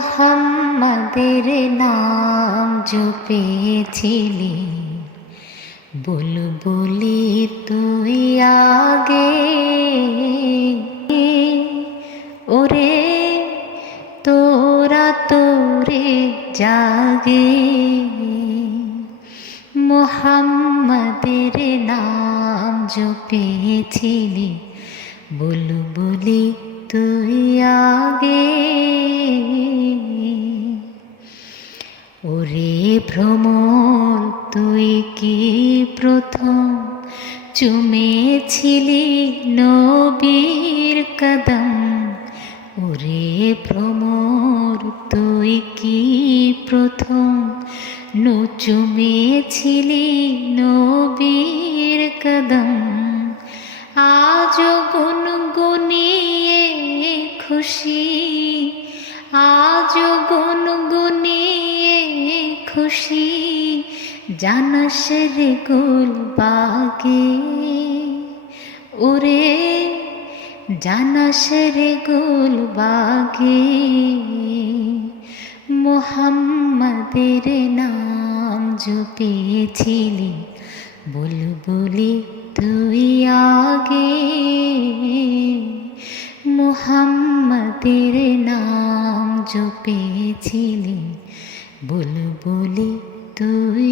মোহাম্মদের নাম জপেছিলি। বুলবুলি তুই আগে। ওরে, তোরা তোরে জাগে। মোহাম্মদের নাম জপেছিলি। বুলবুলি তুই আগে। ওরে ভ্রমণ, তুই কি প্রথম? চুমেছিলি নবীর কদম। ওরে ভ্রমর তুই কি প্রথম? নুচুমেছিলি নবীর কদম। আজ গুনগুনিয়ে খুশি আজ গুনগুনিয়ে খুশি, জানাস রে গোল বাগে। ওরে, জানাস রে গোল বাগে। মোহাম্মদের নাম জপেছিলি, বুলবুলি তুই আগে। মোহাম্মদের নাম জপেছিলি বুলবুলি তুই